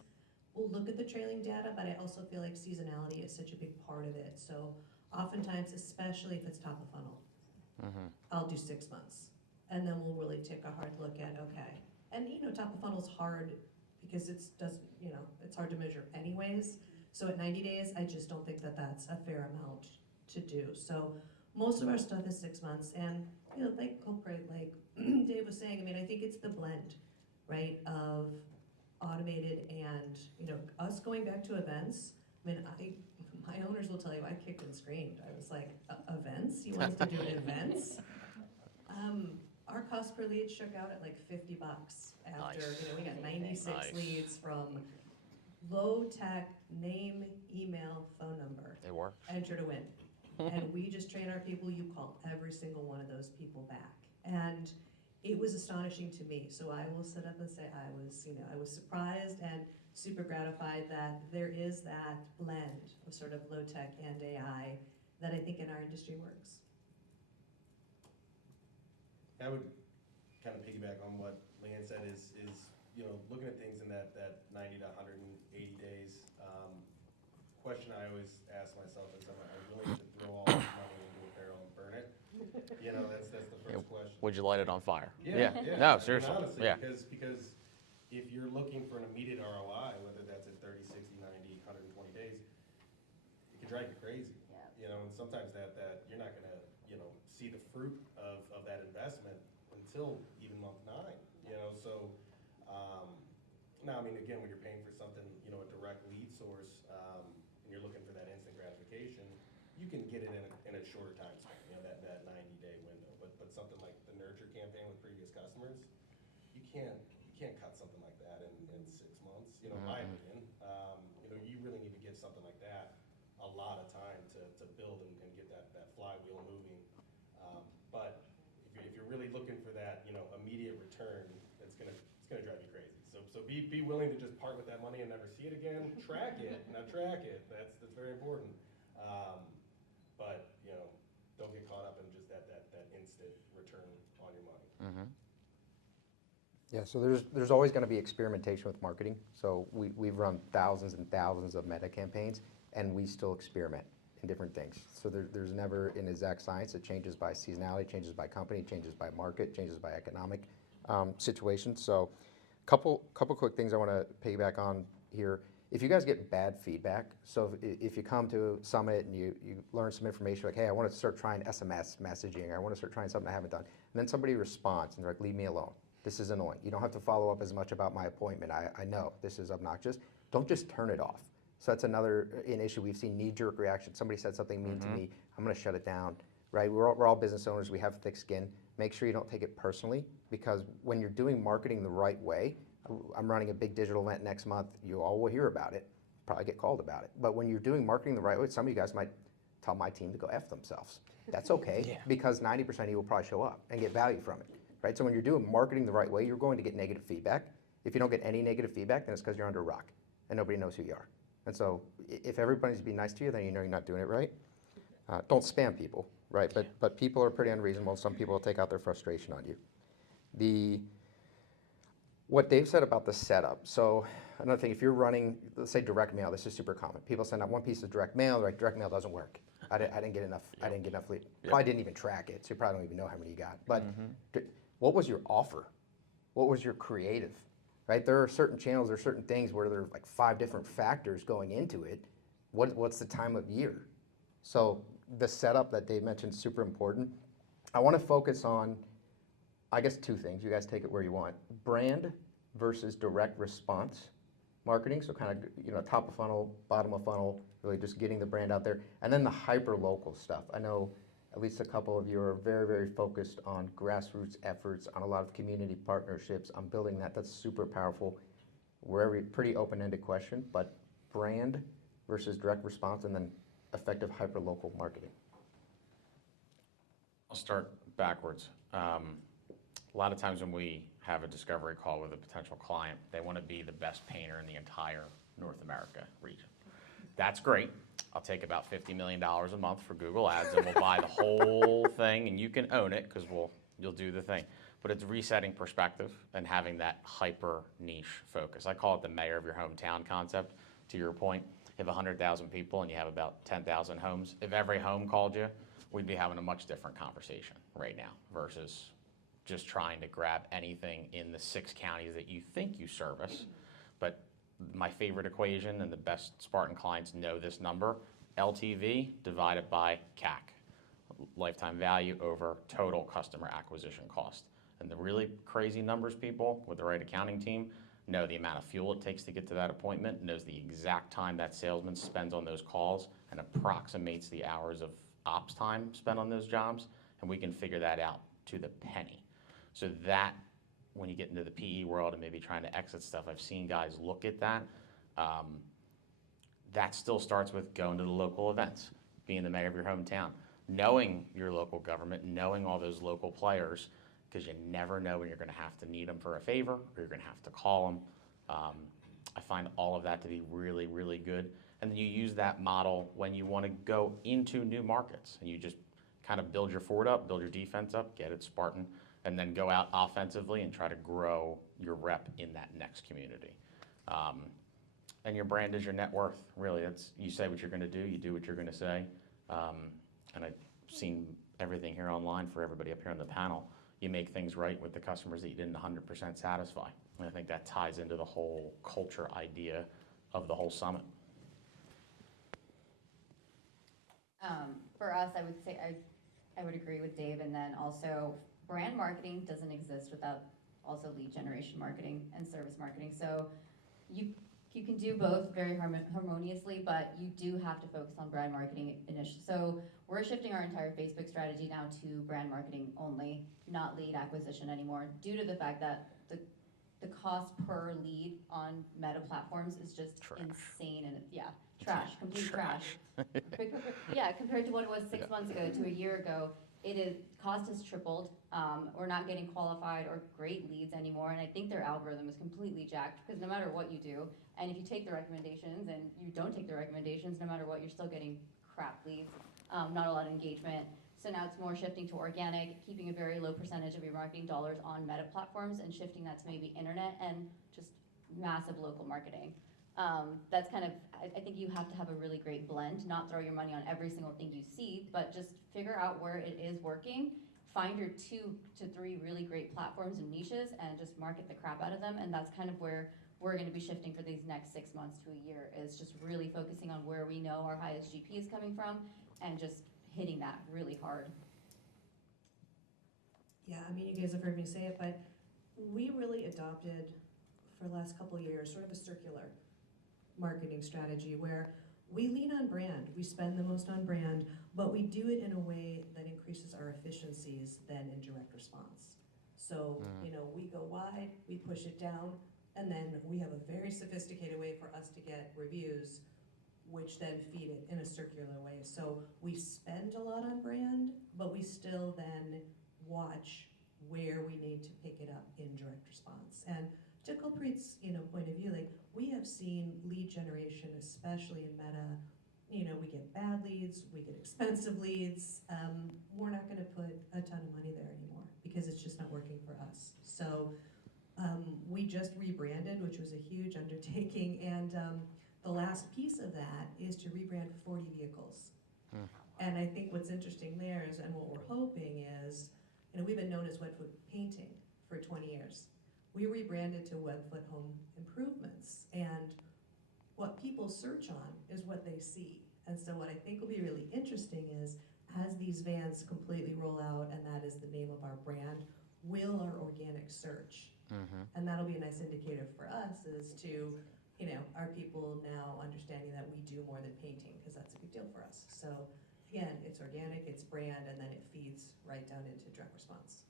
we'll look at the trailing data, but I also feel like seasonality is such a big part of it. So oftentimes, especially if it's top of funnel, I'll do 6 months. And then we'll really take a hard look at, okay. And top of funnel is hard because it's hard to measure anyways. So at 90 days, I just don't think that that's a fair amount to do. So most of our stuff is 6 months. And, like Dave was saying, I think it's the blend, right, of automated and, us going back to events. My owners will tell you, I kicked and screamed. I was like, events? You want us to do events? Our cost per lead shook out at like $50 after, Nice. We got 96 Nice. leads from low tech, name, email, phone number, It works. enter to win. And we just train our people. You call every single one of those people back. And it was astonishing to me. So I will sit up and say I was surprised and super gratified that there is that blend of sort of low tech and AI that I think in our industry works. I would kind of piggyback on what Leanne said is looking at things in that 90 to 180 days. Question I always ask myself is, am I willing to throw all this money into a barrel and burn it? That's the first question. Would you light it on fire? Yeah. No, seriously. And honestly, Yeah. because if you're looking for an immediate ROI, whether that's at 30, 60, 90, 120 days, it can drive you crazy. Yeah. You know, and sometimes that you're not gonna, see the fruit of that investment until even month 9, so, now, I mean, again, when you're paying for something, a direct lead source, and you're looking for that instant gratification, you can get it in a shorter time span, that 90-day window, but something like the nurture campaign with previous customers, you can't cut something like that in 6 months, in my opinion. You really need to give something like that a lot of time to build and get that flywheel moving. But if you're really looking for that, immediate return, it's gonna drive you crazy. So be willing to just part with that money and never see it again. Track it. That's very important. But don't get caught up in just that instant return on your money. Yeah, so there's always going to be experimentation with marketing. So we've run thousands and thousands of meta campaigns, and we still experiment in different things. So there's never an exact science. It changes by seasonality, changes by company, changes by market, changes by economic situation. So couple quick things I want to piggyback on here. If you guys get bad feedback, so if you come to Summit and you learn some information like, hey, I want to start trying SMS messaging, or I want to start trying something I haven't done, and then somebody responds and they're like, leave me alone. This is annoying. You don't have to follow up as much about my appointment. I know this is obnoxious. Don't just turn it off. So that's an issue. We've seen knee-jerk reaction. Somebody said something mean to me. I'm going to shut it down, right? We're all business owners. We have thick skin. Make sure you don't take it personally, because when you're doing marketing the right way, I'm running a big digital event next month. You all will hear about it, probably get called about it. But when you're doing marketing the right way, some of you guys might tell my team to go F themselves. That's okay, because 90% of you will probably show up and get value from it, right? So when you're doing marketing the right way, you're going to get negative feedback. If you don't get any negative feedback, then it's because you're under a rock and nobody knows who you are. And so if everybody's being nice to you, then you know you're not doing it right. Don't spam people, right? But people are pretty unreasonable. Some people will take out their frustration on you. What Dave said about the setup. So another thing, if you're running, let's say direct mail, this is super common. People send out one piece of direct mail, they're like, direct mail doesn't work. I didn't get enough. I didn't get enough lead. Probably didn't even track it, so you probably don't even know how many you got. But what was your offer? What was your creative? Right? There are certain channels, there are certain things where there are like 5 different factors going into it. What's the time of year? So the setup that Dave mentioned is super important. I want to focus on, I guess, 2 things. You guys take it where you want. Brand versus direct response marketing. So kind of, top of funnel, bottom of funnel, really just getting the brand out there. And then the hyper local stuff. I know at least a couple of you are very, very focused on grassroots efforts, on a lot of community partnerships, on building that. That's super powerful. Pretty open-ended question, but brand versus direct response, and then effective hyper local marketing. I'll start backwards. A lot of times when we have a discovery call with a potential client, they want to be the best painter in the entire North America region. That's great. I'll take about $50 million a month for Google Ads, and we'll buy the whole thing, and you can own it because you'll do the thing. But it's resetting perspective and having that hyper niche focus. I call it the mayor of your hometown concept. To your point, you have 100,000 people and you have about 10,000 homes. If every home called you, we'd be having a much different conversation right now versus just trying to grab anything in the 6 counties that you think you service. But my favorite equation, and the best Spartan clients know this number, LTV divided by CAC, lifetime value over total customer acquisition cost. And the really crazy numbers people with the right accounting team know the amount of fuel it takes to get to that appointment, knows the exact time that salesman spends on those calls, and approximates the hours of ops time spent on those jobs, and we can figure that out to the penny. So that, when you get into the PE world and maybe trying to exit stuff, I've seen guys look at that. That still starts with going to the local events, being the mayor of your hometown, knowing your local government, knowing all those local players, because you never know when you're going to have to need them for a favor or you're going to have to call them. I find all of that to be really, really good. And then you use that model when you want to go into new markets, and you just kind of build your forward up, build your defense up, get it Spartan, and then go out offensively and try to grow your rep in that next community. And your brand is your net worth, really. You say what you're going to do, you do what you're going to say. And I've seen everything here online for everybody up here on the panel. you make things right with the customers that you didn't 100% satisfy. And I think that ties into the whole culture idea of the whole summit. For us, I would say I would agree with Dave, and then also brand marketing doesn't exist without also lead generation marketing and service marketing. So you can do both very harmoniously, but you do have to focus on brand marketing initially. So we're shifting our entire Facebook strategy now to brand marketing only, not lead acquisition anymore, due to the fact that the cost per lead on Meta platforms is just Trash. insane, and trash, complete trash. Yeah, compared to what it was 6 months ago to a year ago, cost has tripled. We're not getting qualified or great leads anymore, and I think their algorithm is completely jacked, because no matter what you do, and if you take the recommendations and you don't take the recommendations, no matter what, you're still getting crap leads, not a lot of engagement. So now it's more shifting to organic, keeping a very low percentage of your marketing dollars on Meta platforms and shifting that to maybe internet and just massive local marketing. That's kind of, I think you have to have a really great blend, not throw your money on every single thing you see, but just figure out where it is working, find your 2 to 3 really great platforms and niches, and just market the crap out of them. And that's kind of where we're going to be shifting for these next 6 months to a year, is just really focusing on where we know our highest GP is coming from and just hitting that really hard. Yeah, I mean, you guys have heard me say it, but we really adopted for the last couple of years sort of a circular marketing strategy where we lean on brand, we spend the most on brand, but we do it in a way that increases our efficiencies than in direct response. So, we go wide, we push it down, and then we have a very sophisticated way for us to get reviews, which then feed it in a circular way. So we spend a lot on brand, but we still then watch where we need to pick it up in direct response. And to Kulpreet's point of view, like, we have seen lead generation, especially in Meta, we get bad leads, we get expensive leads. We're not going to put a ton of money there anymore because it's just not working for us. So we just rebranded, which was a huge undertaking, and the last piece of that is to rebrand 40 vehicles. And I think what's interesting there is, and what we're hoping is, we've been known as Webfoot Painting for 20 years. We rebranded to Webfoot Home Improvements, and what people search on is what they see. And so what I think will be really interesting is, as these vans completely roll out, and that is the name of our brand, will our organic search? And that'll be a nice indicator for us as to, are people now understanding that we do more than painting, because that's a big deal for us. So again, it's organic, it's brand, and then it feeds right down into direct response.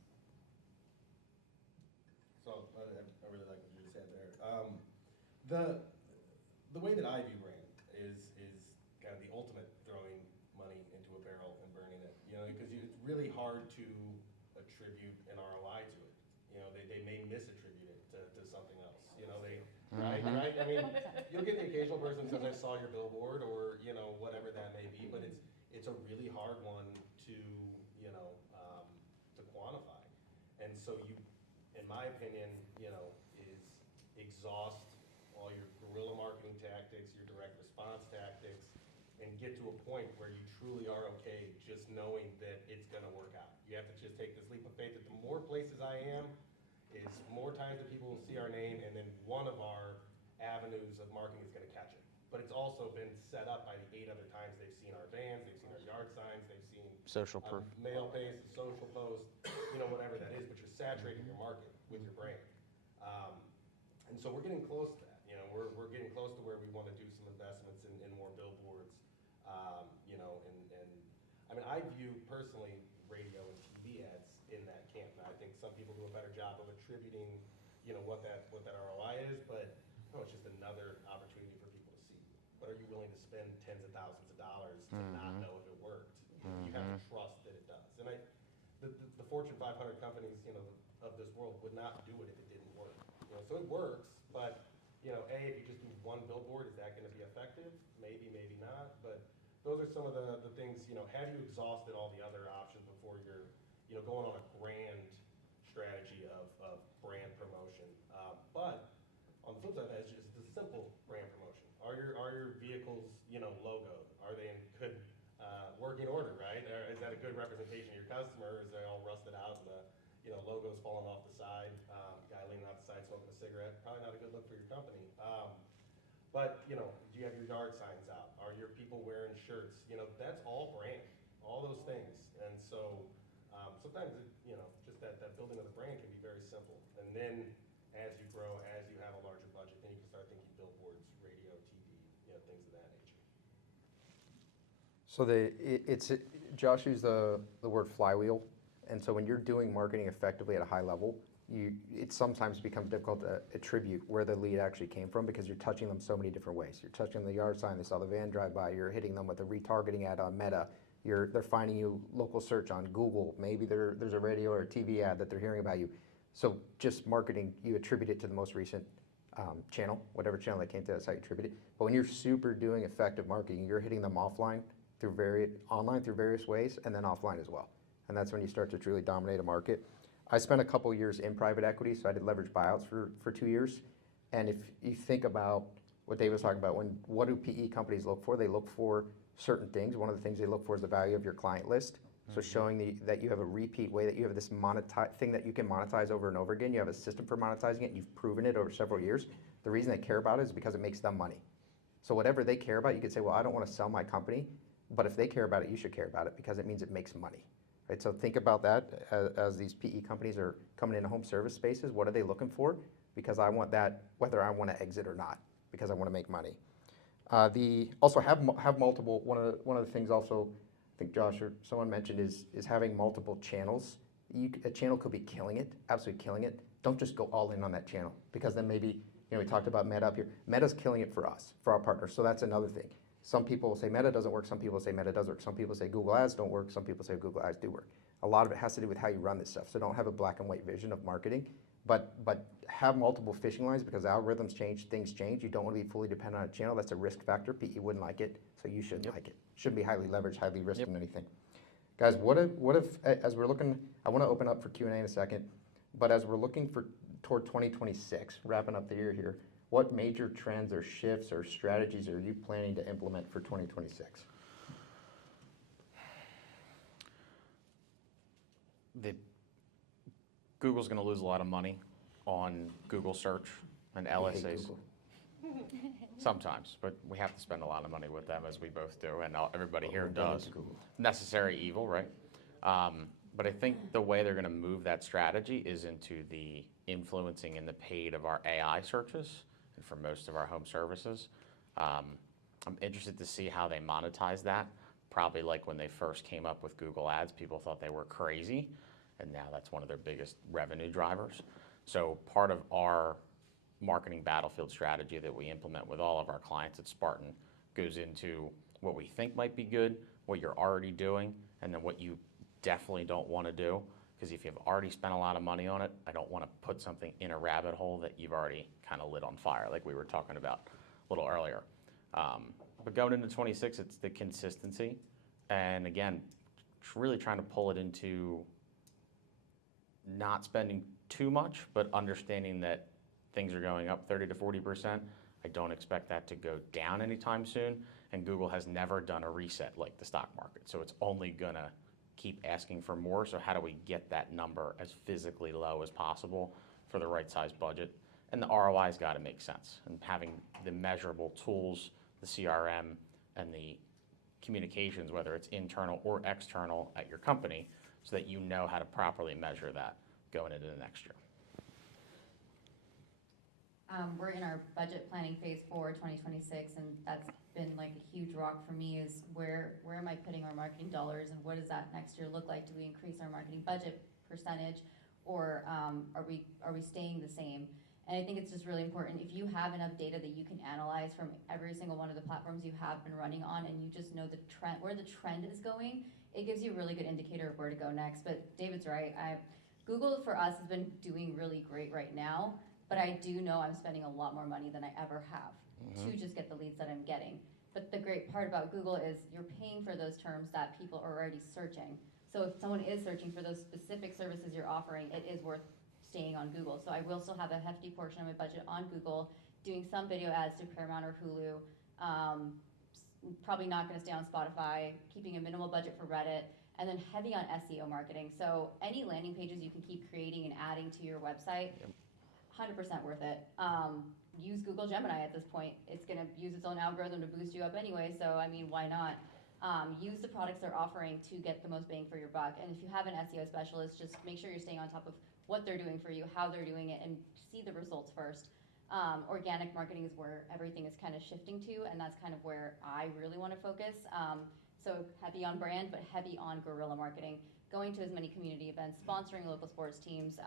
So I really like what you just said there. The way that I view brand is kind of the ultimate throwing money into a barrel and burning it. Because it's really hard to attribute an ROI to it. They may misattribute it to something else. Right? I mean, you'll get the occasional person who says, "I saw your billboard," or whatever that may be. But it's a really hard one to to quantify. And so in my opinion, is exhaust all your guerrilla marketing tactics, your direct response tactics, and get to a point where you truly are okay just knowing that it's going to work out. You have to just take this leap of faith that the more places I am, is more times that people will see our name, and then one of our avenues of marketing is going to catch it. But it's also been set up by the 8 other times they've seen our vans, they've seen our yard signs, they've seen Social proof. mail paste, social post, whatever that is, but you're saturating your market with your brand. And so we're getting close to that. We're getting close to where we want to do some investments in more billboards. And I mean, I view personally radio and TV ads in that camp. Now, I think some people do a better job of attributing, what that ROI is, but it's just another opportunity for people to see. But are you willing to spend tens of thousands of dollars to not know if it worked? You have to trust that it does. And the Fortune 500 companies, of this world would not do it if it didn't work. So it works, but if you just do one billboard, is that going to be effective? Maybe, maybe not. But those are some of the things. Have you exhausted all the other options before you're going on a grand strategy of brand promotion? But on the flip side, that's just the simple brand promotion. Are your vehicles logoed? Are they in good working order? Right? Or is that a good representation of your customer? Or is they all rusted out and logos falling off the side, guy leaning off the side smoking a cigarette, probably not a good look for your company. But, do you have your yard signs out? Are your people wearing shirts? That's all brand, all those things. And so sometimes, just that building of the brand can be very simple. And then as you grow, as you have a larger budget, then you can start thinking billboards, radio, TV, things of that nature. So Josh used the word flywheel, and so when you're doing marketing effectively at a high level, it sometimes becomes difficult to attribute where the lead actually came from because you're touching them so many different ways. You're touching the yard sign, they saw the van drive by, you're hitting them with a retargeting ad on Meta, they're finding you local search on Google, maybe there's a radio or a TV ad that they're hearing about you. So just marketing, you attribute it to the most recent channel, whatever channel that came to that site, you attribute it. But when you're super doing effective marketing, you're hitting them online through various ways, and then offline as well. And that's when you start to truly dominate a market. I spent a couple years in private equity, so I did leverage buyouts for 2 years. And if you think about what Dave was talking about, what do PE companies look for? They look for certain things. One of the things they look for is the value of your client list. So showing that you have a repeat way, that you have this thing that you can monetize over and over again. You have a system for monetizing it, and you've proven it over several years. The reason they care about it is because it makes them money. So whatever they care about, you could say, well, I don't want to sell my company, but if they care about it, you should care about it because it means it makes money. Right, so think about that as these PE companies are coming into home service spaces. What are they looking for? Because I want that, whether I want to exit or not, because I want to make money. Also have multiple. One of the things also, I think Josh or someone mentioned is having multiple channels. A channel could be killing it, absolutely killing it. Don't just go all in on that channel because then maybe we talked about Meta up here. Meta's killing it for us, for our partners. So that's another thing. Some people will say Meta doesn't work, some people say Meta does work, some people say Google Ads don't work, some people say Google Ads do work. A lot of it has to do with how you run this stuff. So don't have a black and white vision of marketing, but have multiple fishing lines because algorithms change, things change. You don't want to be fully dependent on a channel. That's a risk factor. PE wouldn't like it, so you shouldn't like it. Shouldn't be highly leveraged, highly risked in anything. Guys, what if as we're looking, I want to open up for Q&A in a second, but as we're looking toward 2026, wrapping up the year here, what major trends or shifts or strategies are you planning to implement for 2026? Google's going to lose a lot of money on Google search and LSAs. Sometimes, but we have to spend a lot of money with them, as we both do, and everybody here does. Necessary evil, right? But I think the way they're going to move that strategy is into the influencing and the paid of our AI searches and for most of our home services. I'm interested to see how they monetize that. Probably like when they first came up with Google Ads, people thought they were crazy, and now that's one of their biggest revenue drivers. So part of our marketing battlefield strategy that we implement with all of our clients at Spartan goes into what we think might be good, what you're already doing, and then what you definitely don't want to do. Because if you've already spent a lot of money on it, I don't want to put something in a rabbit hole that you've already kind of lit on fire, like we were talking about a little earlier. But going into 26, it's the consistency. And again, really trying to pull it into not spending too much, but understanding that things are going up 30 to 40%. I don't expect that to go down anytime soon. And Google has never done a reset like the stock market. So it's only going to keep asking for more. So how do we get that number as physically low as possible for the right size budget? And the ROI's got to make sense. And having the measurable tools, the CRM, and the communications, whether it's internal or external at your company, so that you know how to properly measure that going into the next year. We're in our budget planning phase for 2026, and that's been like a huge rock for me is where am I putting our marketing dollars, and what does that next year look like? Do we increase our marketing budget percentage, or are we staying the same? And I think it's just really important, if you have enough data that you can analyze from every single one of the platforms you have been running on, and you just know the trend, where the trend is going, it gives you a really good indicator of where to go next. But David's right. Google for us has been doing really great right now, but I do know I'm spending a lot more money than I ever have to just get the leads that I'm getting. But the great part about Google is you're paying for those terms that people are already searching. So if someone is searching for those specific services you're offering, it is worth staying on Google. So I will still have a hefty portion of my budget on Google, doing some video ads to Paramount or Hulu, probably not going to stay on Spotify, keeping a minimal budget for Reddit, And then heavy on SEO marketing. So any landing pages you can keep creating and adding to your website, 100% worth it. Use Google Gemini at this point. It's going to use its own algorithm to boost you up anyway, so I mean, why not? Use the products they're offering to get the most bang for your buck. And if you have an SEO specialist, just make sure you're staying on top of what they're doing for you, how they're doing it, and see the results first. Organic marketing is where everything is kind of shifting to, and that's kind of where I really want to focus. So heavy on brand, but heavy on guerrilla marketing, going to as many community events, sponsoring local sports teams,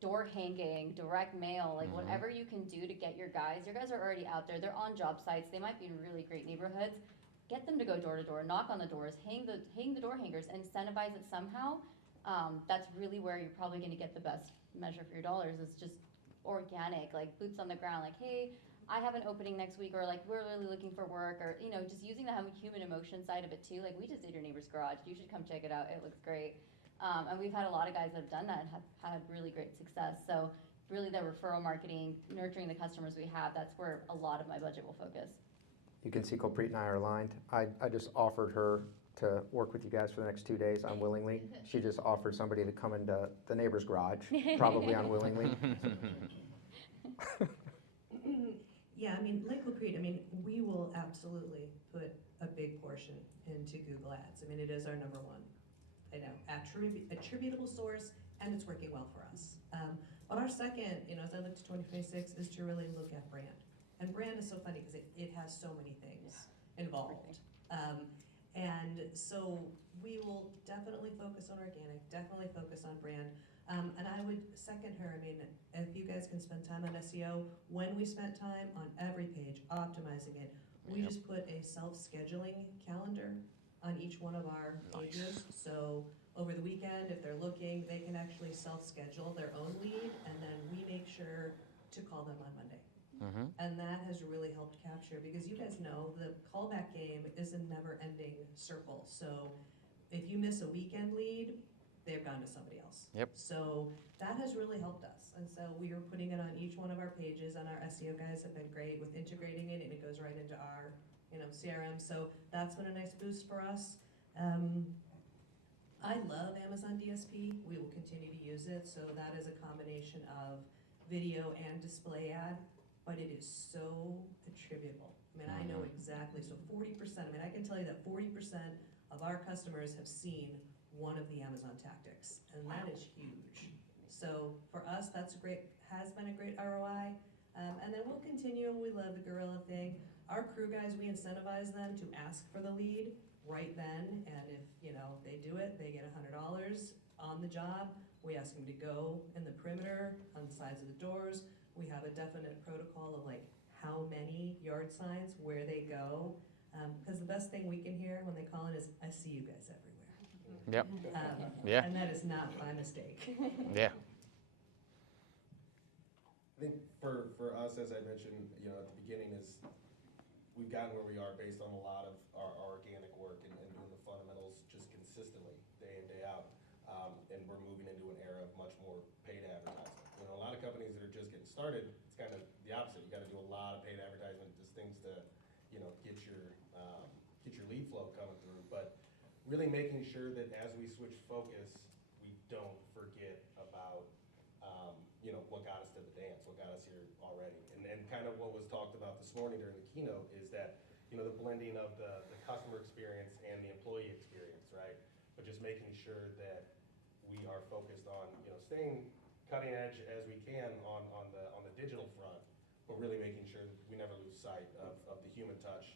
door hanging, direct mail, like whatever you can do to get your guys are already out there, they're on job sites, they might be in really great neighborhoods, get them to go door to door, knock on the doors, hang the door hangers, incentivize it somehow. That's really where you're probably going to get the best measure for your dollars, is just organic, like boots on the ground, like, hey, I have an opening next week, or like, we're really looking for work, or, you know, just using the human emotion side of it too. Like, we just did your neighbor's garage, you should come check it out, it looks great. And we've had a lot of guys that have done that and have had really great success. So really the referral marketing, nurturing the customers we have, that's where a lot of my budget will focus. You can see Colpreet and I are aligned. I just offered her to work with you guys for the next 2 days unwillingly. She just offered somebody to come into the neighbor's garage, probably unwillingly. Yeah, I mean, like Colpreet, I mean, we will absolutely put a big portion into Google Ads. I mean, it is our number one, attributable source, and it's working well for us. But our second, you know, as I look to 2026, is to really look at brand. And brand is so funny because it has so many things involved. And so we will definitely focus on organic, definitely focus on brand. And I would second her. I mean, if you guys can spend time on SEO, when we spent time on every page, optimizing it, we just put a self-scheduling calendar on each one of our pages. So over the weekend, if they're looking, they can actually self-schedule their own lead, and then we make sure to call them on Monday. And that has really helped capture, because you guys know the callback game is a never-ending circle. So if you miss a weekend lead, they've gone to somebody else. So that has really helped us. And so we are putting it on each one of our pages, and our SEO guys have been great with integrating it, and it goes right into our, you know, CRM. So that's been a nice boost for us. I love Amazon DSP. We will continue to use it. So that is a combination of video and display ad, but it is so attributable. I mean, I know exactly. So 40%, I mean, I can tell you that 40% of our customers have seen one of the Amazon tactics, and that is huge. So for us, that's has been a great ROI. And then we'll continue, and we love the guerrilla thing. Our crew guys, we incentivize them to ask for the lead right then, and if, you know, they do it, they get $100 on the job. We ask them to go in the perimeter, on the sides of the doors. We have a definite protocol of like how many yard signs, where they go, because the best thing we can hear when they call in is, I see you guys everywhere. And that is not by mistake. I think for us, as I mentioned, you know, at the beginning, is we've gotten where we are based on a lot of our organic work and doing the fundamentals just consistently, day in, day out. And we're moving into an era of much more paid advertising. You know, a lot of companies that are just getting started, it's kind of the opposite. You got to do a lot of paid advertisement, just things to, you know, get your lead flow coming through. But really making sure that as we switch focus, we don't forget about, you know, what got us to the dance, what got us here already. And kind of what was talked about this morning during the keynote is that, you know, the blending of the customer experience and the employee experience, right? But just making sure that we are focused on, you know, staying cutting edge as we can on the digital front, but really making sure that we never lose sight of the human touch